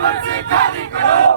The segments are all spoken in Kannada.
Leprosy Calico!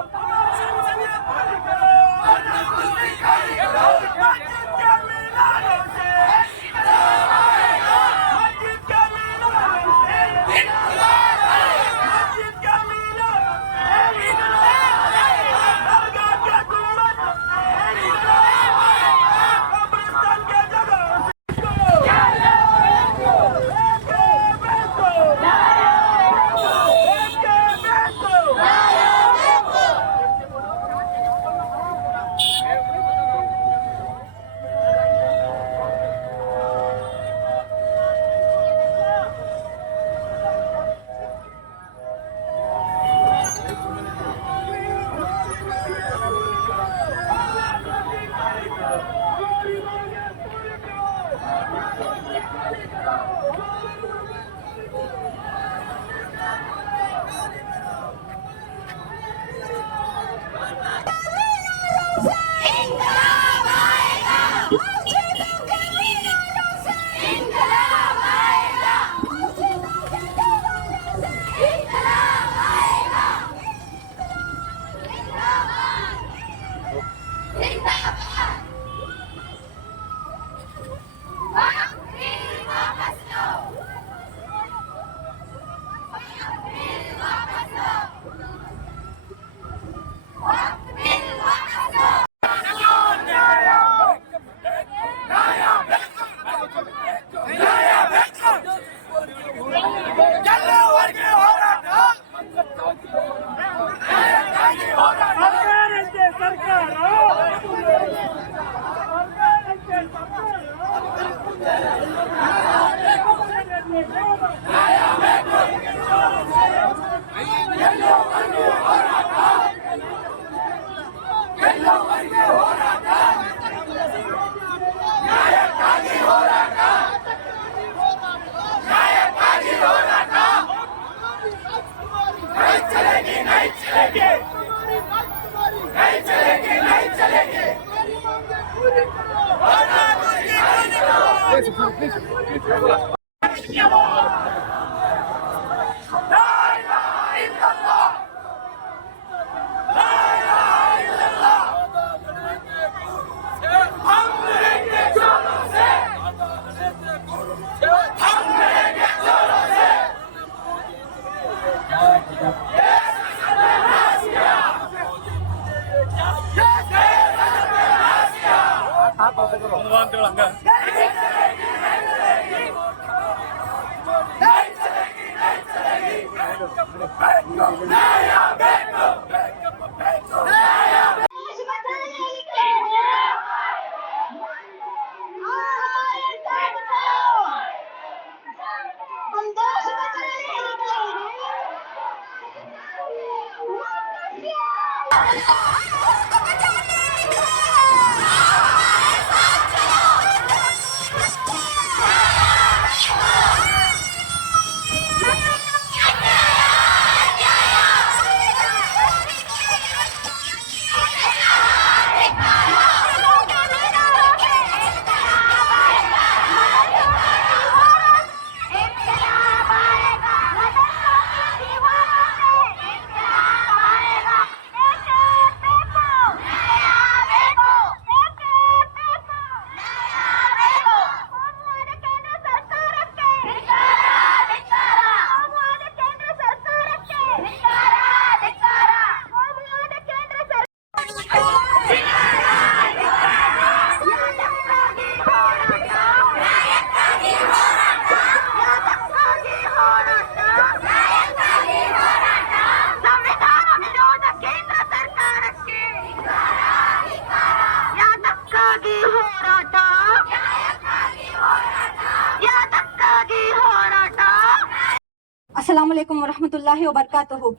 ವರಹಮತುಲ್ಲಾಹಿ ವಬರ್ಕಾತುಹು.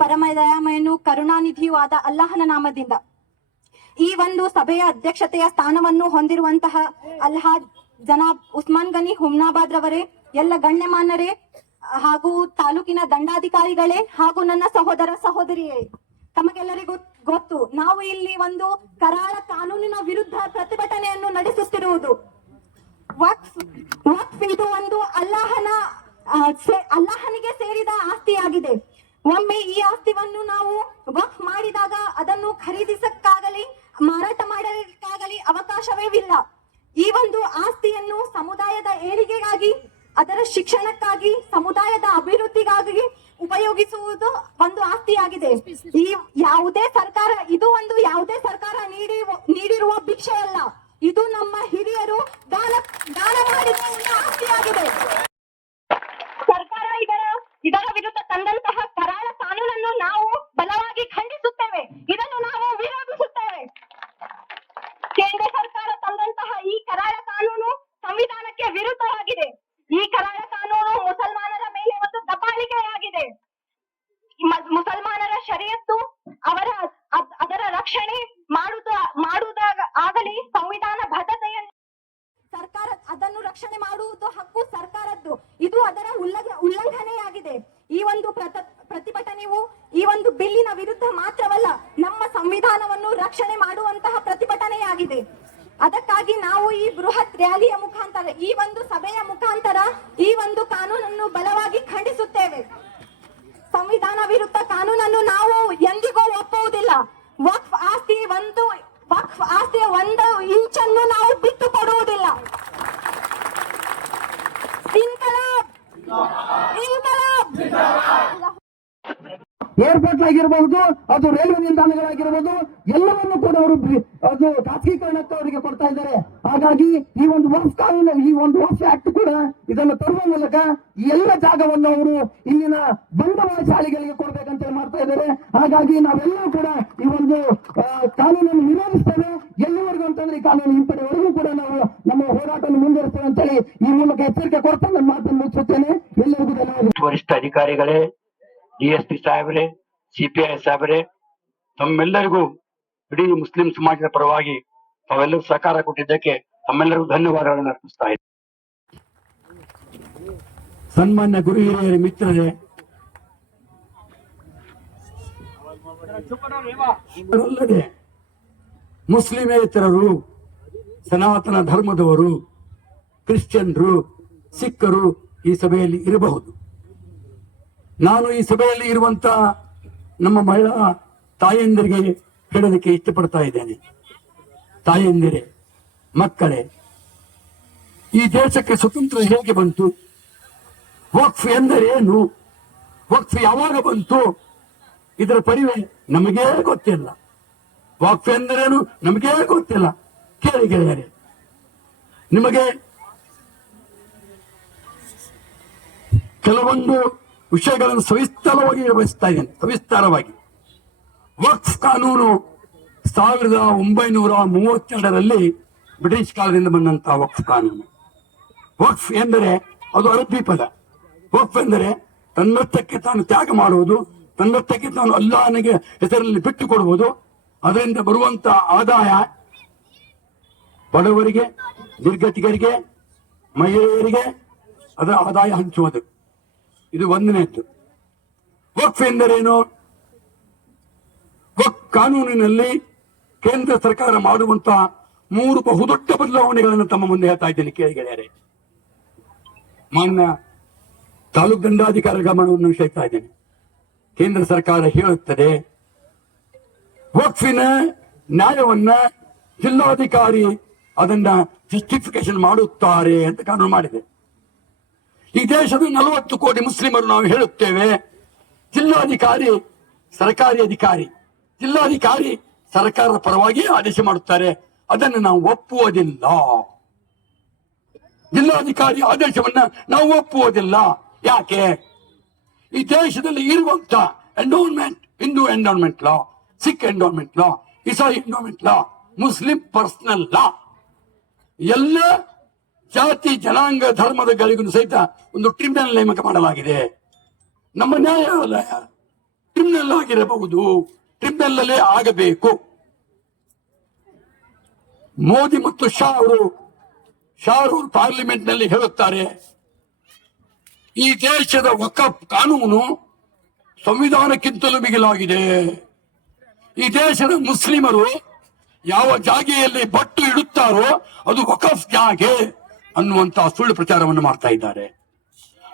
ಪರಮ ದಯಾಮಯನು ಕರುಣಾನಿಧಿಯೂ ಆದ ಅಲ್ಲಾಹನ ನಾಮದಿಂದ. ಈ ಒಂದು ಸಭೆಯ ಅಧ್ಯಕ್ಷತೆಯ ಸ್ಥಾನವನ್ನು ಹೊಂದಿರುವಂತಹ ಅಲ್ಹಾದ್ ಜನಾಬ್ ಉಸ್ಮಾನ್ ಗನಿ ಹುಮ್ನಾಬಾದ್ ರವರೇ, ಎಲ್ಲ ಗಣ್ಯಮಾನ್ಯರೇ, ಹಾಗೂ ತಾಲೂಕಿನ ದಂಡಾಧಿಕಾರಿಗಳೇ, ಹಾಗೂ ನನ್ನ ಸಹೋದರ ಸಹೋದರಿಯೇ ತಮಗೆಲ್ಲರಿಗೂ ಗೊತ್ತು, ನಾವು ಇಲ್ಲಿ ಒಂದು ಕರಾಳ ಕಾನೂನಿನ ವಿರುದ್ಧ ಪ್ರತಿಭಟನೆಯನ್ನು ನಡೆಸುತ್ತಿರುವುದು. ವಕ್ಫ್ ವಕ್ಫ್ ಇದು ಒಂದು ಅಲ್ಲಾಹನ ಅಲ್ಲಾಹನಿಗೆ ಸೇರಿದ ಆಸ್ತಿಯಾಗಿದೆ. ಒಮ್ಮೆ ಈ ಆಸ್ತಿವನ್ನು ನಾವು ವಕ್ಫ್ ಮಾಡಿದಾಗ ಅದನ್ನು ಖರೀದಿಸಕ್ಕಾಗಲಿ, ಮಾರಾಟ ಮಾಡಲಿಕ್ಕಾಗಲಿ ಅವಕಾಶವೇ ಇಲ್ಲ. ಈ ಒಂದು ಆಸ್ತಿಯನ್ನು ಸಮುದಾಯದ ಏಳಿಗೆಗಾಗಿ, ಅದರ ಶಿಕ್ಷಣಕ್ಕಾಗಿ, ಸಮುದಾಯದ ಅಭಿವೃದ್ಧಿಗಾಗಿ ಉಪಯೋಗಿಸುವುದು ಒಂದು ಆಸ್ತಿಯಾಗಿದೆ. ಈ ಯಾವುದೇ ಸರ್ಕಾರ, ಇದು ಒಂದು ಯಾವುದೇ ಸರ್ಕಾರ ನೀಡಿ, ನೀಡಿರುವ ಭಿಕ್ಷೆ ಅಲ್ಲ ಇದು ನಮ್ಮ ಹಿರಿಯರು ದಾನ ದಾನ ಮಾಡಿದ ಒಂದು ಆಸ್ತಿಯಾಗಿದೆ ಸರ್ಕಾರ ಇದರ ಇದರ ವಿರುದ್ಧ ತಂದಂತಹ ಕರಾಳ ಕಾನೂನನ್ನು ನಾವು ಬಲವಾಗಿ ಖಂಡಿಸುತ್ತೇವೆ ಇದನ್ನು ನಾವು ವಿರೋಧಿಸುತ್ತೇವೆ ಕೇಂದ್ರ ಸರ್ಕಾರ ತಂದಂತಹ ಈ ಕರಾಳ ಕಾನೂನು ಸಂವಿಧಾನಕ್ಕೆ ವಿರುದ್ಧವಾಗಿದೆ ಈ ಕರಾಳ ಕಾನೂನು ಮುಸಲ್ಮಾನರ ಮೇಲೆ ಒಂದು ದಬ್ಬಾಳಿಕೆಯಾಗಿದೆ ಮ- ಮುಸಲ್ಮಾನರ ಶರಿಯತ್ತು ಅವರ ಅದ್- ಅದರ ರಕ್ಷಣೆ ಮಾಡುದ ಮಾಡುವುದಾಗ ಆಗಲಿ ಸಂವಿಧಾನ ಬದ್ಧತೆಯನ್ನು ಸರ್ಕಾರ ಅದನ್ನು ರಕ್ಷಣೆ ಮಾಡುವುದು ಹಕ್ಕು ಸರ್ಕಾರದ್ದು ಇದು ಅದರ ಉಲ್ಲಂಘ ಉಲ್ಲಂಘನೆಯಾಗಿದೆ ಈ ಒಂದು ಪ್ರತ- ಪ್ರತಿಭಟನೆಯು ಈ ಒಂದು ಬಿಲ್ಲಿನ ಮಾತ್ರವಲ್ಲ, ನಮ್ಮ ಸಂವಿಧಾನವನ್ನು ರಕ್ಷಣೆ ಮಾಡುವಂತಹ ಪ್ರತಿಭಟನೆಯಾಗಿದೆ. ಅದಕ್ಕಾಗಿ ನಾವು ಈ ಬೃಹತ್ ರ್ಯಾಲಿಯ ಮುಖಾಂತರ, ಈ ಒಂದು ಸಭೆಯ ಮುಖಾಂತರ ಈ ಒಂದು ಕಾನೂನನ್ನು ಬಲವಾಗಿ ಖಂಡಿಸುತ್ತೇವೆ. ಸಂವಿಧಾನ ವಿರುದ್ಧ ಕಾನೂನನ್ನು ನಾವು ಎಂದಿಗೂ ಒಪ್ಪುವುದಿಲ್ಲ. ವಕ್ಫ್ ಆಸ್ತಿ ಒಂದು, ವಕ್ಫ್ ಆಸ್ತಿಯ ಒಂದು ಇಂಚನ್ನು ನಾವು ಬಿಟ್ಟು ಕೊಡುವುದಿಲ್ಲ. ಏರ್ಪೋರ್ಟ್ ಆಗಿರಬಹುದು ಅದು ರೈಲ್ವೆ ನಿಲ್ದಾಣಗಳಾಗಿರಬಹುದು ಎಲ್ಲವನ್ನು ಕೂಡ ಅವರು ಅದು ಖಾಸಗೀಕರಣಕ್ಕೆ ಅವರಿಗೆ ಕೊಡ್ತಾ ಇದ್ದಾರೆ. ಹಾಗಾಗಿ ಈ ಒಂದು ವರ್ಷ ಕಾನೂನು, ಈ ಒಂದು ವರ್ಷ ಆಕ್ಟ್ ಕೂಡ ಇದನ್ನು ತರುವ ಮೂಲಕ ಎಲ್ಲ ಜಾಗವನ್ನು ಅವರು ಇಲ್ಲಿನ ಬಂಡವಾಳಶಾಲಿಗಳಿಗೆ ಕೊಡ್ಬೇಕಂತ ಮಾಡ್ತಾ ಇದ್ದಾರೆ. ಹಾಗಾಗಿ ನಾವೆಲ್ಲರೂ ಕೂಡ ಈ ಒಂದು ಕಾನೂನನ್ನು ವಿರೋಧಿಸ್ತೇವೆ. ಎಲ್ಲಿವರೆಗೂ ಅಂತಂದ್ರೆ ಈ ಕಾನೂನು ಹಿಂಪಡೆವರೆಗೂ ಕೂಡ ನಾವು ನಮ್ಮ ಹೋರಾಟವನ್ನು ಮುಂದುವರಿಸ್ತೇವೆ ಅಂತೇಳಿ ಈ ಮೂಲಕ ಎಚ್ಚರಿಕೆ ಕೊಡ್ತಾ ನನ್ನ ಮಾತನ್ನು ಮುಚ್ಚುತ್ತೇನೆ. ಎಲ್ಲರಿಗೂ ಧನ್ಯವಾದ ವರಿಷ್ಠ ಅಧಿಕಾರಿಗಳೇ ಡಿಎಸ್ಪಿ ಸಾಹೇಬರೇ ಸಿಪಿಐ ಸಾಹೇಬ್ರೆ, ತಮ್ಮೆಲ್ಲರಿಗೂ ಇಡೀ ಮುಸ್ಲಿಂ ಸಮಾಜದ ಪರವಾಗಿ ತಾವೆಲ್ಲರೂ ಸಹಕಾರ ಕೊಟ್ಟಿದ್ದಕ್ಕೆ ತಮ್ಮೆಲ್ಲರಿಗೂ ಧನ್ಯವಾದಗಳನ್ನು ಅರ್ಪಿಸ್ತಾ ಇದ್ದೀನಿ. ಸನ್ಮಾನ್ಯ ಗುರು ಹಿರಿಯರ, ಮಿತ್ರರೇ ಮುಸ್ಲಿಮೇತರರು, ಸನಾತನ ಧರ್ಮದವರು, ಕ್ರಿಶ್ಚಿಯನ್ರು, ಸಿಖ್ಖರು ಈ ಸಭೆಯಲ್ಲಿ ಇರಬಹುದು. ನಾನು ಈ ಸಭೆಯಲ್ಲಿ ಇರುವಂತ ನಮ್ಮ ಮಹಿಳಾ ತಾಯಿಯಂದಿರಿಗೆ ಹೇಳೋದಕ್ಕೆ ಇಷ್ಟಪಡ್ತಾ ಇದ್ದೇನೆ. ತಾಯಂದಿರೇ, ಮಕ್ಕಳೇ, ಈ ದೇಶಕ್ಕೆ ಸ್ವತಂತ್ರ ಹೇಗೆ ಬಂತು? ವಕ್ಫ್ ಏನು ವಕ್ಫ್ ಯಾವಾಗ ಬಂತು? ಇದರ ಪರಿವೆ ನಮಗೇ ಗೊತ್ತಿಲ್ಲ. ವಕ್ಫ್ ಎಂದರೇನು? ನಮಗೇ ಗೊತ್ತಿಲ್ಲ. ಕೇಳಿ ಗೆಳೆಯರೆ, ನಿಮಗೆ ಕೆಲವೊಂದು ವಿಷಯಗಳನ್ನು ಸವಿಸ್ತಾರವಾಗಿ ನಿರ್ವಹಿಸ್ತಾ ಇದ್ದೇನೆ. ಸವಿಸ್ತಾರವಾಗಿ. ವಕ್ಫ್ ಕಾನೂನು ಸಾವಿರದ ಒಂಬೈನೂರ ಮೂವತ್ತೆರಡರಲ್ಲಿ ಬ್ರಿಟಿಷ್ ಕಾಲದಿಂದ ಬಂದಂತಹ ವಕ್ಫ್ ಕಾನೂನು. ವಕ್ಫ್ ಎಂದರೆ ಅದು ಅರಬ್ಬಿ ಪದ. ವಕ್ಫ್ ಎಂದರೆ ತನ್ನಷ್ಟಕ್ಕೆ ತಾನು ತ್ಯಾಗ ಮಾಡುವುದು, ತನ್ನಷ್ಟಕ್ಕೆ ತಾನು ಅಲ್ಲಾನಿಗೆ ಹೆಸರಲ್ಲಿ ಬಿಟ್ಟು ಕೊಡುವುದು ಅದರಿಂದ ಬರುವಂತ ಆದಾಯ ಬಡವರಿಗೆ, ನಿರ್ಗತಿಕರಿಗೆ, ಮಹಿಳೆಯರಿಗೆ ಅದರ ಆದಾಯ ಹಂಚುವುದು. ಇದು ಒಂದನೇದ್ದು ವಕ್ಫ್ ಎಂದರೇನು? ವಕ್ಫ್ ಕಾನೂನಿನಲ್ಲಿ ಕೇಂದ್ರ ಸರ್ಕಾರ ಮಾಡುವಂತಹ ಮೂರು ಬಹುದೊಡ್ಡ ಬದಲಾವಣೆಗಳನ್ನು ತಮ್ಮ ಮುಂದೆ ಹೇಳ್ತಾ ಇದ್ದೇನೆ ಕೇಳಿ ಗೆಳೆಯರೆ. ಮಾನ್ಯ ತಾಲೂಕು ದಂಡಾಧಿಕಾರಿ ಗಮನವನ್ನು ಸೆಳ್ತಾ ಇದ್ದೇನೆ. ಕೇಂದ್ರ ಸರ್ಕಾರ ಹೇಳುತ್ತದೆ, ವಕ್ಫಿನ ನ್ಯಾಯವನ್ನ ಜಿಲ್ಲಾಧಿಕಾರಿ ಅದನ್ನ ಜಸ್ಟಿಫಿಕೇಶನ್ ಮಾಡುತ್ತಾರೆ ಅಂತ ಕಾನೂನು ಮಾಡಿದೆ. ಈ ದೇಶದ ನಲವತ್ತು ಕೋಟಿ ಮುಸ್ಲಿಮರು ನಾವು ಹೇಳುತ್ತೇವೆ. ಜಿಲ್ಲಾಧಿಕಾರಿ, ಸರ್ಕಾರಿ ಅಧಿಕಾರಿ, ಜಿಲ್ಲಾಧಿಕಾರಿ ಸರ್ಕಾರದ ಪರವಾಗಿ ಆದೇಶ ಮಾಡುತ್ತಾರೆ. ಅದನ್ನು ನಾವು ಒಪ್ಪುವುದಿಲ್ಲ. ಜಿಲ್ಲಾಧಿಕಾರಿ ಆದೇಶವನ್ನ ನಾವು ಒಪ್ಪುವುದಿಲ್ಲ. ಯಾಕೆ? ಈ ದೇಶದಲ್ಲಿ ಇರುವಂತ endowment Hindu endowment law Sikh endowment law Isai endowment law Muslim personal law ಎಲ್ಲ ಜಾತಿ, ಜನಾಂಗ, ಧರ್ಮದ ಗಳಿಗೂ ಸಹಿತ ಒಂದು ಟ್ರಿಬ್ಯುನಲ್ ನೇಮಕ ಮಾಡಲಾಗಿದೆ. ನಮ್ಮ ನ್ಯಾಯಾಲಯ ಟ್ರಿಬ್ಯುನಲ್ ಆಗಿರಬಹುದು. ಟ್ರಿಬ್ಯುನಲ್ ಅಲ್ಲೇ ಆಗಬೇಕು. ಮೋದಿ ಮತ್ತು ಶಾ ಅವರು ಶಾ ಅವರು ಪಾರ್ಲಿಮೆಂಟ್ನಲ್ಲಿ ಹೇಳುತ್ತಾರೆ, ಈ ದೇಶದ ವಕಫ್ ಕಾನೂನು ಸಂವಿಧಾನಕ್ಕಿಂತಲೂ ಮಿಗಿಲಾಗಿದೆ. ಈ ದೇಶದ ಮುಸ್ಲಿಮರು ಯಾವ ಜಾಗೆಯಲ್ಲಿ ಬಟ್ಟು ಇಡುತ್ತಾರೋ ಅದು ವಕಫ್ ಜಾಗೆ. ಅನ್ನುವಂತ ಸುಳ್ಳು ಪ್ರಚಾರವನ್ನು ಮಾಡ್ತಾ ಇದ್ದಾರೆ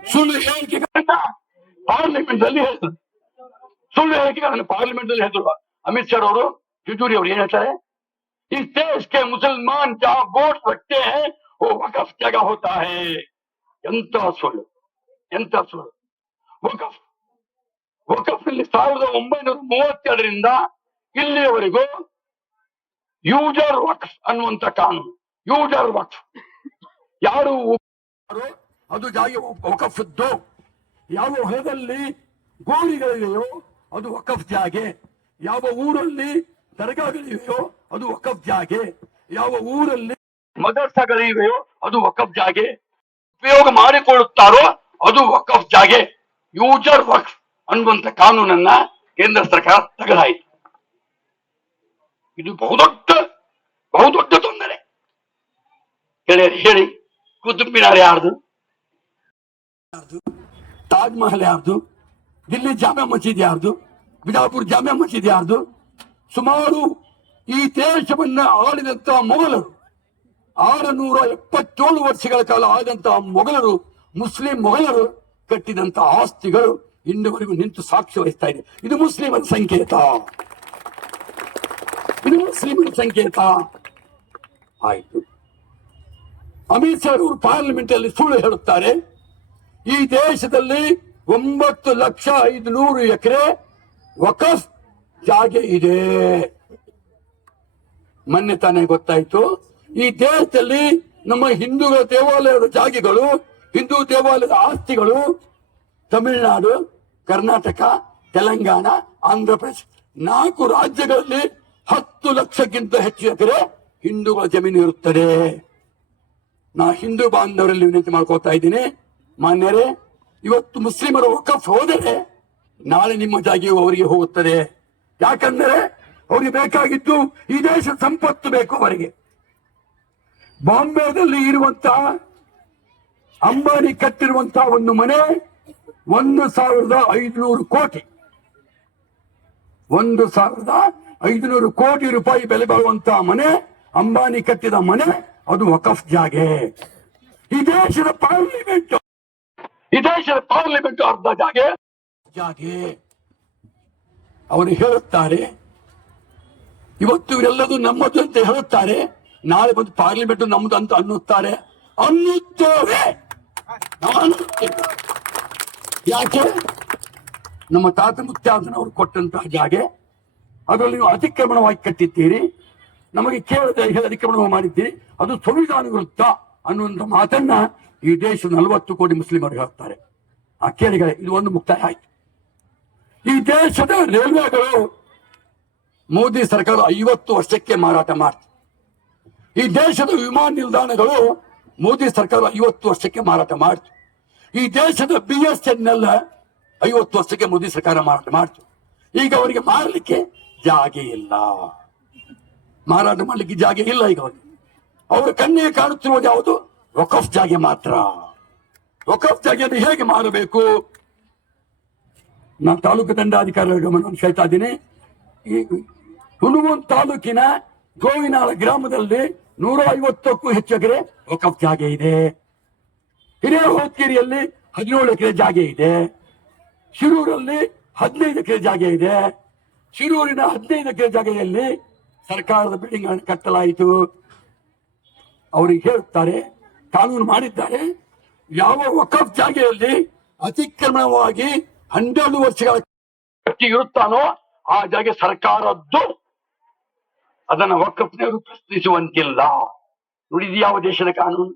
ಸುಳ್ಳು ಹೇಳಿಕೆಗಳನ್ನ ಪಾರ್ಲಿಮೆಂಟ್ ಅಲ್ಲಿ ಹೇಳ್ತಾರೆ ಸುಳ್ಳು ಹೇಳಿಕೆಗಳನ್ನು ಪಾರ್ಲಿಮೆಂಟ್ ಅಲ್ಲಿ ಹೇಳಿದ್ರು ಅಮಿತ್ ಶಾ ಅವರು ತಿಜೂರಿ ಅವರು ಏನ್ ಹೇಳ್ತಾರೆ इस देश के मुसलमान जहां वोट रखते हैं वो वकफ जगह होता है ಎಂತ ಸುಳ್ಳು ಎಂತ ಸುಳ್ಳು ವಕಫ್ ವಕಫ್ ನಲ್ಲಿ ಸಾವಿರದ ಒಂಬೈನೂರ ಮೂವತ್ತೆರಡರಿಂದ ಇಲ್ಲಿಯವರೆಗೂ ಯೂಜರ್ ವಕ್ಫ್ ಅನ್ನುವಂತ ಕಾನೂನು ಯೂಜರ್ ವಕ್ಫ್ ಯಾರು ಅದು ಜಾಗ ವಕಫದ್ದು. ಯಾವ ಹೊಲದಲ್ಲಿ ಗೋರಿಗಳಿವೆಯೋ ಅದು ವಕಫ್ ಜಾಗೆ. ಯಾವ ಊರಲ್ಲಿ ದರ್ಗಾಗಳಿವೆಯೋ ಅದು ವಕಫ್ ಜಾಗೆ. ಯಾವ ಊರಲ್ಲಿ ಮದರ್ಸಗಳಿವೆಯೋ ಅದು ವಕಫ್ ಜಾಗೆ. ಉಪಯೋಗ ಮಾಡಿಕೊಳ್ಳುತ್ತಾರೋ ಅದು ವಕಫ್ ಜಾಗೆ. ಯೂಜರ್ ವಕ್ಫ್ ಅನ್ನುವಂತ ಕಾನೂನನ್ನ ಕೇಂದ್ರ ಸರ್ಕಾರ ತಗಲಾಯಿತು. ಇದು ಬಹುದೊಡ್ಡ ಬಹುದೊಡ್ಡ ತೊಂದರೆ. ಹೇಳಿ. ಕುತುಬ್ ಮಿನಾರ್ ಯಾರ್ದು? ತಾಜ್ ಮಹಲ್ ಯಾರ್ದು? ದಿಲ್ಲಿ ಜಾಮೆ ಮಸೀದ್ ಯಾರ್ದು? ಬಿಜಾಪುರ್ ಜಾಮೆ ಮಸೀದ್ ಯಾರ್ದು? ಸುಮಾರು ಈ ದೇಶವನ್ನ ಆಳಿದಂತ ಮೊಘಲರು, ಆರುನೂರ ಎಪ್ಪತ್ತೇಳು ವರ್ಷಗಳ ಕಾಲ ಆದಂತಹ ಮೊಘಲರು, ಮುಸ್ಲಿಂ ಮೊಘಲರು ಕಟ್ಟಿದಂತ ಆಸ್ತಿಗಳು ಇನ್ನುವರೆಗೂ ನಿಂತು ಸಾಕ್ಷಿ ವಹಿಸ್ತಾ ಇದೆ. ಇದು ಮುಸ್ಲಿಮರ ಸಂಕೇತ. ಇದು ಮುಸ್ಲಿಮರ ಸಂಕೇತ. ಆಯ್ತು. ಅಮಿತ್ ಶಾ ಅವರು ಪಾರ್ಲಿಮೆಂಟ್ ಅಲ್ಲಿ ಸುಳ್ಳು ಹೇಳುತ್ತಾರೆ. ಈ ದೇಶದಲ್ಲಿ ಒಂಬತ್ತು ಲಕ್ಷ ಐದು ನೂರು ಎಕರೆ ವಕಫ್ ಜಾಗೆ ಇದೆ. ಮೊನ್ನೆ ತಾನೇ ಗೊತ್ತಾಯ್ತು. ಈ ದೇಶದಲ್ಲಿ ನಮ್ಮ ಹಿಂದೂಗಳ ದೇವಾಲಯದ ಜಾಗೆಗಳು, ಹಿಂದೂ ದೇವಾಲಯದ ಆಸ್ತಿಗಳು, ತಮಿಳುನಾಡು, ಕರ್ನಾಟಕ, ತೆಲಂಗಾಣ ಆಂಧ್ರ ಪ್ರದೇಶ ನಾಲ್ಕು ರಾಜ್ಯಗಳಲ್ಲಿ ಹತ್ತು ಲಕ್ಷಕ್ಕಿಂತ ಹೆಚ್ಚು ಎಕರೆ ಹಿಂದೂಗಳ ಜಮೀನು ಇರುತ್ತದೆ. ನಾ ಹಿಂದೂ ಬಾಂಧವರಲ್ಲಿ ವಿನಂತಿ ಮಾಡ್ಕೋತಾ ಇದ್ದೀನಿ. ಮಾನ್ಯರೇ, ಇವತ್ತು ಮುಸ್ಲಿಮರ ವಕಫ್ ಹೋದರೆ ನಾಳೆ ನಿಮ್ಮ ಜಾಗಿಯು ಅವರಿಗೆ ಹೋಗುತ್ತದೆ. ಯಾಕಂದರೆ ಅವರಿಗೆ ಬೇಕಾಗಿದ್ದು ಈ ದೇಶ ಸಂಪತ್ತು ಬೇಕು ಅವರಿಗೆ. ಬಾಂಬೆದಲ್ಲಿ ಇರುವಂತಹ ಅಂಬಾನಿ ಕಟ್ಟಿರುವಂತಹ ಒಂದು ಮನೆ ಒಂದು ಸಾವಿರದ ಐದುನೂರು ಕೋಟಿ. ಒಂದು ಸಾವಿರದ ಐದುನೂರು ಕೋಟಿ ರೂಪಾಯಿ ಬೆಲೆ ಬಾಳುವಂತಹ ಮನೆ, ಅಂಬಾನಿ ಕಟ್ಟಿದ ಮನೆ ಅದು ವಕಫ್ ಜಾಗೆ. ಈ ದೇಶದ ಪಾರ್ಲಿಮೆಂಟ್ ಈ ದೇಶದ ಪಾರ್ಲಿಮೆಂಟ್ ಅರ್ಧ ಜಾಗೆ. ಜಾಗೆ. ಅವರು ಹೇಳುತ್ತಾರೆ ಇವತ್ತು ಇವರೆಲ್ಲದು ನಮ್ಮದು ಅಂತ ಹೇಳುತ್ತಾರೆ. ನಾಳೆ ಬಂದು ಪಾರ್ಲಿಮೆಂಟ್ ನಮ್ಮದು ಅಂತ ಅನ್ನುತ್ತಾರೆ. ಅನ್ನುತ್ತೇವೆ. ಯಾಕೆ? ನಮ್ಮ ತಾತ ಮುತ್ಯಾದನವರು ಕೊಟ್ಟಂತಹ ಜಾಗೆ. ಅದರಲ್ಲಿ ನೀವು ಅತಿಕ್ರಮಣವಾಗಿ ಕಟ್ಟಿದ್ದೀರಿ. ನಮಗೆ ಕೇಳದೆ ಅಧಿಕ್ರಮಣ ಮಾಡಿದ್ದೀರಿ. ಅದು ಸಂವಿಧಾನ ವಿರುದ್ಧ ಅನ್ನುವಂಥ ಮಾತನ್ನ ಈ ದೇಶದ ನಲವತ್ತು ಕೋಟಿ ಮುಸ್ಲಿಮರು ಹೇಳ್ತಾರೆ ಆ ಕೇಳಿಗಳೇ, ಇದು ಒಂದು ಮುಕ್ತಾಯ ಆಯ್ತು. ಈ ದೇಶದ ರೈಲ್ವೆಗಳು ಮೋದಿ ಸರ್ಕಾರ ಐವತ್ತು ವರ್ಷಕ್ಕೆ ಮಾರಾಟ ಮಾಡ್ತು. ಈ ದೇಶದ ವಿಮಾನ ನಿಲ್ದಾಣಗಳು ಮೋದಿ ಸರ್ಕಾರ ಐವತ್ತು ವರ್ಷಕ್ಕೆ ಮಾರಾಟ ಮಾಡ್ತು. ಈ ದೇಶದ ಬಿ ಎಸ್ ಎನ್ ಎಲ್ ಐವತ್ತು ವರ್ಷಕ್ಕೆ ಮೋದಿ ಸರ್ಕಾರ ಮಾರಾಟ ಮಾಡ್ತು. ಈಗ ಅವರಿಗೆ ಮಾರಲಿಕ್ಕೆ ಜಾಗೆ ಇಲ್ಲ. ಮಾರಾಟ ಮಾಡಲಿಕ್ಕೆ ಜಾಗ ಇಲ್ಲ ಈಗ ಅವರಿಗೆ. ಅವರು ಕಣ್ಣಿಗೆ ಕಾಣುತ್ತಿರುವುದು ಯಾವುದು? ವಕಫ್ ಜಾಗೆ ಮಾತ್ರ. ವಕಫ್ ಜಾಗೆಯನ್ನು ಹೇಗೆ ಮಾರಬೇಕು? ನಾನು ತಾಲೂಕು ದಂಡಾಧಿಕಾರಿಗಳ ಗಮನವನ್ನು ಕೇಳ್ತಾ ಇದ್ದೀನಿ. ಈ ಹುಣಗುನ್ ತಾಲೂಕಿನ ಗೋವಿನಾಳ ಗ್ರಾಮದಲ್ಲಿ ನೂರ ಐವತ್ತಕ್ಕೂ ಹೆಚ್ಚು ಎಕರೆ ವಕಫ್ ಜಾಗೆ ಇದೆ. ಹಿರಿಯ ಹೋತ್ಕೇರಿಯಲ್ಲಿ ಹದಿನೇಳು ಎಕರೆ ಜಾಗೆ ಇದೆ. ಶಿರೂರಲ್ಲಿ ಹದಿನೈದು ಎಕರೆ ಜಾಗೆ ಇದೆ. ಶಿರೂರಿನ ಹದಿನೈದು ಎಕರೆ ಜಾಗೆಯಲ್ಲಿ ಸರ್ಕಾರದ ಬಿಲ್ಡಿಂಗ್ ಅನ್ನು ಕಟ್ಟಲಾಯಿತು. ಅವರಿಗೆ ಹೇಳುತ್ತಾರೆ, ಕಾನೂನು ಮಾಡಿದ್ದಾರೆ. ಯಾವ ವಕಫ್ ಜಾಗೆಯಲ್ಲಿ ಅತಿಕ್ರಮಣವಾಗಿ ಹನ್ನೆರಡು ವರ್ಷಗಳ ಇರುತ್ತಾನೋ ಆ ಜಾಗೆ ಸರ್ಕಾರದ್ದು ಅದನ್ನ ವಕಫ್ನವರು ಪ್ರಶ್ನಿಸುವಂತಿಲ್ಲ ನೋಡಿ, ಇದು ಯಾವ ದೇಶದ ಕಾನೂನು?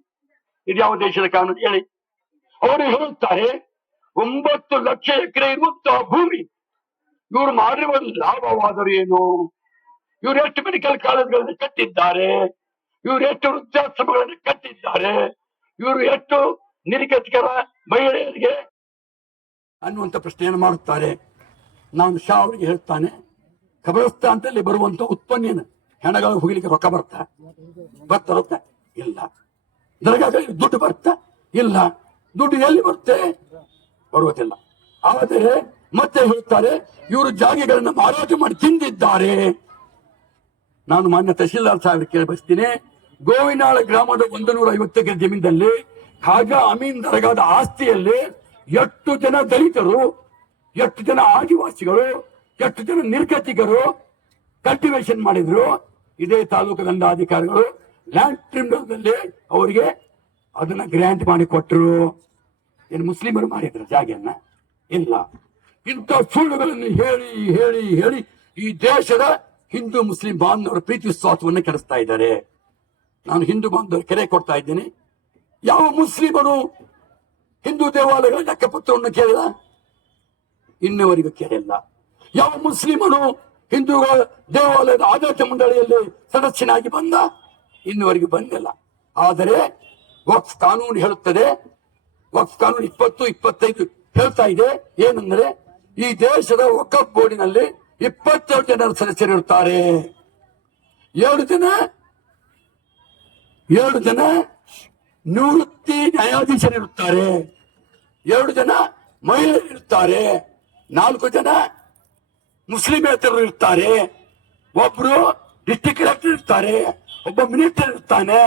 ಇದು ಯಾವ ದೇಶದ ಕಾನೂನು? ಹೇಳಿ. ಅವರು ಹೇಳುತ್ತಾರೆ, ಒಂಬತ್ತು ಲಕ್ಷ ಎಕರೆ ಇರುವಂತಹ ಭೂಮಿ, ಇವರು ಮಾಡಿರುವ ಲಾಭವಾದರೂ ಏನು? ಇವರು ಎಷ್ಟು ಮೆಡಿಕಲ್ ಕಾಲೇಜ್ಗಳನ್ನು ಕಟ್ಟಿದ್ದಾರೆ? ಇವರು ಎಷ್ಟು ವೃದ್ಧಾಶ್ರಮಗಳನ್ನು ಕಟ್ಟಿದ್ದಾರೆ? ಇವರು ಎಷ್ಟು ನಿರ್ಗತಿಕರ ಮಹಿಳೆಯರಿಗೆ ಅನ್ನುವಂತ ಪ್ರಶ್ನೆಯನ್ನು ಮಾಡುತ್ತಾರೆ. ನಾನು ಶಾ ಅವರಿಗೆ ಹೇಳ್ತಾನೆ ಕಬರಸ್ಥಾನದಲ್ಲಿ ಬರುವಂತ ಉತ್ಪನ್ನ ಹೆಣಗಳು ಹೋಗ್ಲಿಕ್ಕೆ ರೊಕ್ಕ ಬರ್ತಾ ಬರ್ತಾ ಇಲ್ಲ. ದರ್ಗಾಗಳಿಗೆ ದುಡ್ಡು ಬರ್ತಾ ಇಲ್ಲ. ದುಡ್ಡು ಎಲ್ಲಿ ಬರುತ್ತೆ? ಬರುವುದಿಲ್ಲ. ಆದರೆ ಮತ್ತೆ ಹೇಳ್ತಾರೆ, ಇವರು ಜಾಗಿಗಳನ್ನು ಮಾರಾಟ ಮಾಡಿ ತಿಂದಿದ್ದಾರೆ. ನಾನು ಮಾನ್ಯ ತಹಶೀಲ್ದಾರ್ ಸಾಹೇಬ್ ಕೇಳಿ ಬಯಸ್ತೀನಿ. ಗೋವಿನಾಳ ಗ್ರಾಮದ ಒಂದು ನೂರ ಐವತ್ತು ಎಕರೆ ಜಮೀನಲ್ಲಿ ಖಾಜಾ ಅಮೀನ್ ದರಗಾದ ಆಸ್ತಿಯಲ್ಲಿ ಎಷ್ಟು ಜನ ದಲಿತರು ಎಷ್ಟು ಜನ ಆದಿವಾಸಿಗಳು ಎಷ್ಟು ಜನ ನಿರ್ಗತಿಕರು ಕಲ್ಟಿವೇಶನ್ ಮಾಡಿದ್ರು. ಇದೇ ತಾಲೂಕು ದಂಡಾಧಿಕಾರಿಗಳು ಲ್ಯಾಂಡ್ ಟ್ರಿಬ್ಯುನಲ್ದಲ್ಲಿ ಅವರಿಗೆ ಅದನ್ನ ಗ್ರ್ಯಾಂಟ್ ಮಾಡಿ ಕೊಟ್ಟರು ಏನು ಮುಸ್ಲಿಮರು ಮಾಡಿದ್ರು ಜಾಗೆಯನ್ನ? ಇಲ್ಲ. ಇಂಥ ಸುಳ್ಳುಗಳನ್ನು ಹೇಳಿ ಹೇಳಿ ಹೇಳಿ ಈ ದೇಶದ ಹಿಂದೂ ಮುಸ್ಲಿಂ ಬಾಂಧವರ ಪ್ರೀತಿ ವಿಶ್ವಾಸವನ್ನು ಕೆಡಿಸ್ತಾ ಇದ್ದಾರೆ. ನಾನು ಹಿಂದೂ ಬಾಂಧವರು ಕೆರೆ ಕೊಡ್ತಾ ಇದ್ದೇನೆ. ಯಾವ ಮುಸ್ಲಿಮರು ಹಿಂದೂ ದೇವಾಲಯಗಳ ಲೆಕ್ಕಪತ್ರವನ್ನು ಕೇಳಿದ ಇನ್ನವರೆಗೂ ಕೇಳಿಲ್ಲ. ಯಾವ ಮುಸ್ಲಿಮನು ಹಿಂದೂಗಳ ದೇವಾಲಯದ ಆಡಳಿತ ಮಂಡಳಿಯಲ್ಲಿ ಸದಸ್ಯನಾಗಿ ಬಂದ? ಇನ್ನುವರೆಗೂ ಬಂದಿಲ್ಲ. ಆದರೆ ವಕ್ಫ್ ಕಾನೂನು ಹೇಳುತ್ತದೆ. ವಕ್ಫ್ ಕಾನೂನು ಇಪ್ಪತ್ತು, ಇಪ್ಪತ್ತೈದು ಹೇಳ್ತಾ ಇದೆ. ಏನಂದ್ರೆ ಈ ದೇಶದ ವಕಫ್ ಬೋರ್ಡಿನಲ್ಲಿ ಇಪ್ಪತ್ತೆರಡು ಜನ ಸದಸ್ಯರಿರುತ್ತಾರೆ ಏಳು ಜನ? ಏಳು ಜನ? ನಿವೃತ್ತಿ ನ್ಯಾಯಾಧೀಶರಿರುತ್ತಾರೆ ಎರಡು ಜನ ಮಹಿಳೆಯರಿರುತ್ತಾರೆ ನಾಲ್ಕು ಜನ ಮುಸ್ಲಿಮೇತರರು ಇರ್ತಾರೆ ಒಬ್ರು ಡಿಸ್ಟಿಕ್ ಕಲೆಕ್ಟರ್ ಇರ್ತಾರೆ ಒಬ್ಬ ಮಿನಿಸ್ಟರ್ ಇರ್ತಾನೆ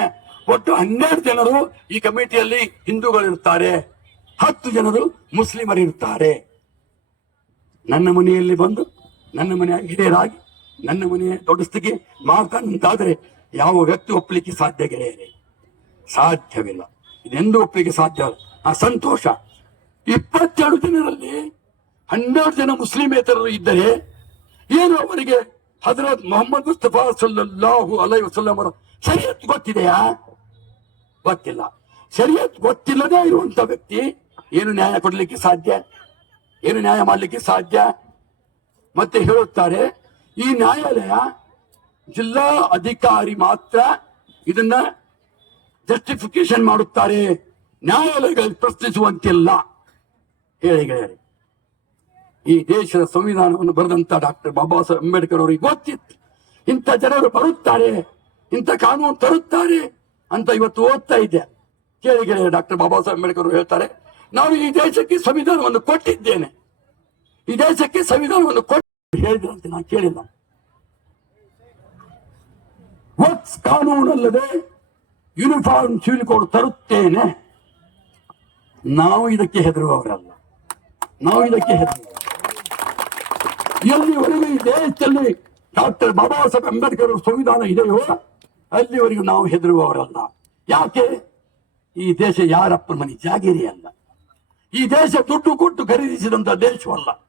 ಒಟ್ಟು ಹನ್ನೆರಡು ಜನರು ಈ ಕಮಿಟಿಯಲ್ಲಿ ಹಿಂದೂಗಳು ಇರ್ತಾರೆ ಹತ್ತು ಜನರು ಮುಸ್ಲಿಮರು ಇರ್ತಾರೆ ನನ್ನ ಮನೆಯಲ್ಲಿ ಬಂದು ನನ್ನ ಮನೆಯ ಹಿರಿಯರಾಗಿ, ನನ್ನ ಮನೆಯ ದೊಡ್ಡಸ್ತಿಗೆ ಮಾತಾಡಂತಾದ್ರೆ ಯಾವ ವ್ಯಕ್ತಿ ಒಪ್ಪಲಿಕ್ಕೆ ಸಾಧ್ಯ ಗೆಳೆಯರೆ? ಸಾಧ್ಯವಿಲ್ಲ. ಇದೆಂದು ಒಪ್ಪಲಿಕ್ಕೆ ಸಾಧ್ಯ. ಆ ಸಂತೋಷ. ಇಪ್ಪತ್ತೆರಡು ಜನರಲ್ಲಿ ಹನ್ನೆರಡು ಜನ ಮುಸ್ಲಿಮೇತರರು ಇದ್ದರೆ ಏನು ಅವರಿಗೆ ಹಜರತ್ ಮೊಹಮ್ಮದ್ ಮುಸ್ತಫಾ ಸಲ್ಲಲ್ಲಾಹು ಅಲೈ ವಸಲ್ಲಂ ಶರಿಯತ್ ಶರೀಯತ್ ಗೊತ್ತಿದೆಯಾ? ಗೊತ್ತಿಲ್ಲ. ಶರಿಯತ್ ಗೊತ್ತಿಲ್ಲದೆ ಇರುವಂತ ವ್ಯಕ್ತಿ ಏನು ನ್ಯಾಯ ಕೊಡಲಿಕ್ಕೆ ಸಾಧ್ಯ? ಏನು ನ್ಯಾಯ ಮಾಡಲಿಕ್ಕೆ ಸಾಧ್ಯ? ಮತ್ತೆ ಹೇಳುತ್ತಾರೆ, ಈ ನ್ಯಾಯಾಲಯ ಜಿಲ್ಲಾ ಅಧಿಕಾರಿ ಮಾತ್ರ ಇದನ್ನ ಜಸ್ಟಿಫಿಕೇಶನ್ ಮಾಡುತ್ತಾರೆ, ನ್ಯಾಯಾಲಯಗಳಲ್ಲಿ ಪ್ರಶ್ನಿಸುವಂತಿಲ್ಲ. ಹೇಳಿ ಗೆಳೆಯರೆ, ಈ ದೇಶದ ಸಂವಿಧಾನವನ್ನು ಬರೆದಂತ ಡಾಕ್ಟರ್ ಬಾಬಾ ಸಾಹೇಬ್ ಅಂಬೇಡ್ಕರ್ ಅವರಿಗೆ ಗೊತ್ತಿತ್ತು. ಇಂಥ ಜನರು ಬರುತ್ತಾರೆ, ಇಂಥ ಕಾನೂನು ತರುತ್ತಾರೆ ಅಂತ ಇವತ್ತು ಓದ್ತಾ ಇದೆ. ಕೇಳಿ ಗೆಳೆಯ ಡಾಕ್ಟರ್ ಬಾಬಾ ಸಾಹೇಬ್ ಅಂಬೇಡ್ಕರ್ ಅವರು ಹೇಳ್ತಾರೆ ನಾನು ಈ ದೇಶಕ್ಕೆ ಸಂವಿಧಾನವನ್ನು ಕೊಟ್ಟಿದ್ದೇನೆ. ಈ ದೇಶಕ್ಕೆ ಸಂವಿಧಾನವನ್ನು ಕೊಟ್ಟು ಹೇಳಿದ್ರಂತೆ ನಾನು ಕೇಳಿಲ್ಲ. ವಕ್ಸ್ ಕಾನೂನಲ್ಲದೆ ಯೂನಿಫಾರ್ಮ್ ಸಿವಿಲ್ ತರುತ್ತೇನೆ. ನಾವು ಇದಕ್ಕೆ ಹೆದರುವವರಲ್ಲ. ನಾವು ಇದಕ್ಕೆ ಹೆದರುವ ಎಲ್ಲಿವರೆಗೂ ಈ ದೇಶದಲ್ಲಿ ಡಾಕ್ಟರ್ ಬಾಬಾ ಸಾಹೇಬ್ ಅಂಬೇಡ್ಕರ್ ಸಂವಿಧಾನ ಇದೆಯೋ ಅಲ್ಲಿವರೆಗೂ ನಾವು ಹೆದರುವವರಲ್ಲ. ಯಾಕೆ? ಈ ದೇಶ ಯಾರಪ್ಪನ ಮನೆ ಜಾಗೀರಿ ಅಲ್ಲ. ಈ ದೇಶ ದುಡ್ಡು ಕೊಟ್ಟು ಖರೀದಿಸಿದಂತ ದೇಶವಲ್ಲ.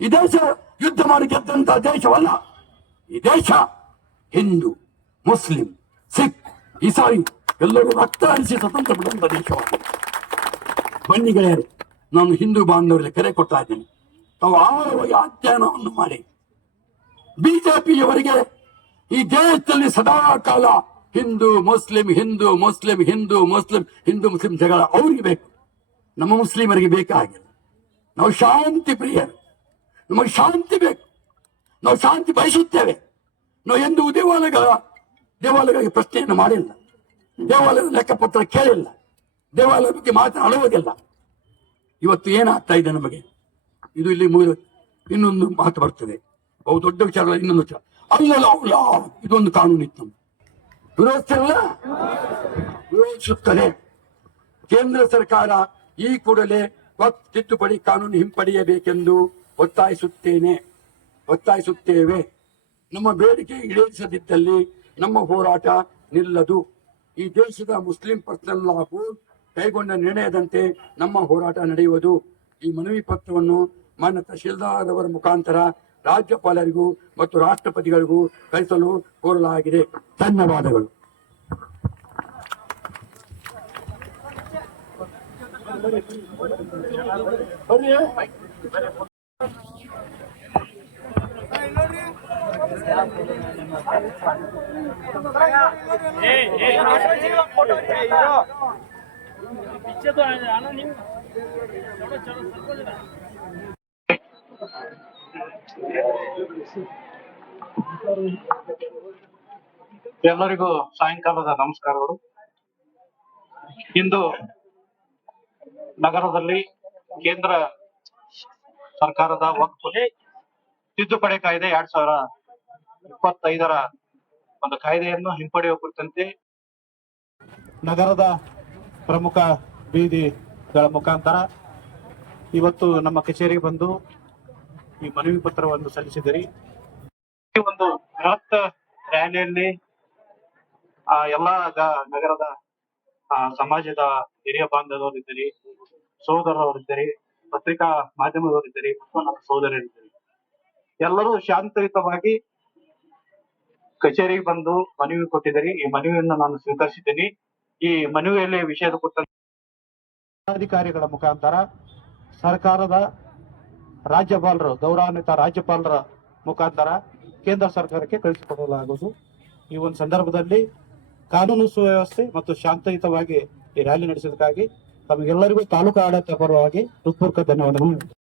ಈ ದೇಶ ಯುದ್ಧ ಮಾಡಿ ಗೆದ್ದಂತ ದೇಶವಲ್ಲ. ಈ ದೇಶ ಹಿಂದೂ, ಮುಸ್ಲಿಂ, ಸಿಖ್, ಇಸಾಯಿ ಎಲ್ಲರೂ ರಕ್ತ ಹರಿಸಿ ಸ್ವತಂತ್ರ ಬಿಡುವಂತ ದೇಶವಾಗಿದೆ. ಬನ್ನಿ ಗೆಳೆಯರು, ನಾನು ಹಿಂದೂ ಬಾಂಧವರಿಗೆ ಕರೆ ಕೊಡ್ತಾ ಇದ್ದೇನೆ. ತಾವು ಆಳವಾಗಿ ಅಧ್ಯಯನವನ್ನು ಮಾಡಿ. ಬಿಜೆಪಿಯವರಿಗೆ ಈ ದೇಶದಲ್ಲಿ ಸದಾ ಕಾಲ ಹಿಂದೂ, ಮುಸ್ಲಿಂ ಹಿಂದೂ ಮುಸ್ಲಿಂ ಹಿಂದೂ ಮುಸ್ಲಿಂ ಹಿಂದೂ, ಮುಸ್ಲಿಂ ಜಗಳ ಅವ್ರಿಗೆ ಬೇಕು. ನಮ್ಮ ಮುಸ್ಲಿಮರಿಗೆ ಬೇಕಾಗಿಲ್ಲ. ನಾವು ಶಾಂತಿ ಪ್ರಿಯರು ನಮಗೆ ಶಾಂತಿ ಬೇಕು. ನಾವು ಶಾಂತಿ ಬಯಸುತ್ತೇವೆ. ನಾವು ಎಂದೂ ದೇವಾಲಯಗಳ, ದೇವಾಲಯಗಳಿಗೆ ಪ್ರಶ್ನೆಯನ್ನು ಮಾಡಿಲ್ಲ. ದೇವಾಲಯದ ಲೆಕ್ಕಪತ್ರ ಕೇಳಿಲ್ಲ. ದೇವಾಲಯ ಬಗ್ಗೆ ಮಾತನಾಡುವುದಿಲ್ಲ ಇವತ್ತು ಏನಾಗ್ತಾ ಇದೆ ನಮಗೆ? ಇದು ಇಲ್ಲಿ ಮುಗಿದ ಇನ್ನೊಂದು ಮಾತು ಬರ್ತದೆ. ಬಹು ದೊಡ್ಡ ವಿಚಾರಗಳ ಇನ್ನೊಂದು ವಿಚಾರ. ಅಲ್ಲಲ್ಲ ಅಲ್ಲ ಇದೊಂದು ಕಾನೂನು ಇತ್ತು ವಿರೋಧಿಸಲ್ಲ ವಿರೋಧಿಸುತ್ತದೆ ಕೇಂದ್ರ ಸರ್ಕಾರ ಈ ಕೂಡಲೇ ತಿದ್ದುಪಡಿ ಕಾನೂನು ಹಿಂಪಡೆಯಬೇಕೆಂದು ಒತ್ತಾಯಿಸುತ್ತೇನೆ, ಒತ್ತಾಯಿಸುತ್ತೇವೆ. ನಮ್ಮ ಬೇಡಿಕೆ ಈಡೇರಿಸದಿದ್ದಲ್ಲಿ ನಮ್ಮ ಹೋರಾಟ ನಿಲ್ಲದು. ಈ ದೇಶದ ಮುಸ್ಲಿಂ ಪರ್ಸನಲ್ ಲಾ ಕೈಗೊಂಡ ನಿರ್ಣಯದಂತೆ ನಮ್ಮ ಹೋರಾಟ ನಡೆಯುವುದು. ಈ ಮನವಿ ಪತ್ರವನ್ನು ಮಾನ್ಯ ತಹಶೀಲ್ದಾರ್ ಅವರ ಮುಖಾಂತರ ರಾಜ್ಯಪಾಲರಿಗೂ ಮತ್ತು ರಾಷ್ಟ್ರಪತಿಗಳಿಗೂ ಕಳಿಸಲು ಕೋರಲಾಗಿದೆ. ಧನ್ಯವಾದಗಳು. ಎಲ್ಲರಿಗೂ ಸಾಯಂಕಾಲದ ನಮಸ್ಕಾರಗಳು. ಇಂದು ನಗರದಲ್ಲಿ ಕೇಂದ್ರ ಸರ್ಕಾರದ ವಕ್ಫ್ ತಿದ್ದುಪಡಿ ಕಾಯ್ದೆ ಎರಡ್ ಸಾವಿರ ಇಪ್ಪತ್ತೈದರ ಒಂದು ಕಾಯ್ದೆಯನ್ನು ಹಿಂಪಡೆಯುವ ಕುರಿತಂತೆ ನಗರದ ಪ್ರಮುಖ ಬೀದಿಗಳ ಮುಖಾಂತರ ಇವತ್ತು ನಮ್ಮ ಕಚೇರಿಗೆ ಬಂದು ಈ ಮನವಿ ಪತ್ರವನ್ನು ಸಲ್ಲಿಸಿದಿರಿ ಈ ಒಂದು ಬೃಹತ್ ರ್ಯಾಲಿಯಲ್ಲಿ, ಆ, ಎಲ್ಲಾ ನಗರದ ಸಮಾಜದ ಹಿರಿಯ ಬಾಂಧವರಿದ್ದೀರಿ ಸೋದರವರಿದ್ದೀರಿ ಪತ್ರಿಕಾ ಮಾಧ್ಯಮದವರಿದ್ದೀರಿ ಮತ್ತು ನಮ್ಮ ಸೋದರರಿದ್ದೀರಿ ಎಲ್ಲರೂ ಶಾಂತಯುತವಾಗಿ ಕಚೇರಿಗೆ ಬಂದು ಮನವಿ ಕೊಟ್ಟಿದ್ದೀರಿ. ಈ ಮನವಿಯನ್ನು ನಾನು ಸ್ವೀಕರಿಸಿದ್ದೀನಿ. ಈ ಮನವಿಯಲ್ಲಿ ವಿಷಯದ ಕುರಿತ ಅಧಿಕಾರಿಗಳ ಮುಖಾಂತರ ಸರ್ಕಾರದ ರಾಜ್ಯಪಾಲರು ಗೌರವಾನ್ವಿತ ರಾಜ್ಯಪಾಲರ ಮುಖಾಂತರ ಕೇಂದ್ರ ಸರ್ಕಾರಕ್ಕೆ ಕಳಿಸಿಕೊಡಲಾಗುವುದು. ಈ ಒಂದು ಸಂದರ್ಭದಲ್ಲಿ ಕಾನೂನು ಸುವ್ಯವಸ್ಥೆ ಮತ್ತು ಶಾಂತಯುತವಾಗಿ ಈ ರ್ಯಾಲಿ ನಡೆಸಿದಕ್ಕಾಗಿ ತಮಗೆಲ್ಲರಿಗೂ ತಾಲೂಕು ಆಡಳಿತ ಪರವಾಗಿ ಹೃತ್ಪೂರ್ವಕ ಧನ್ಯವಾದಗಳು.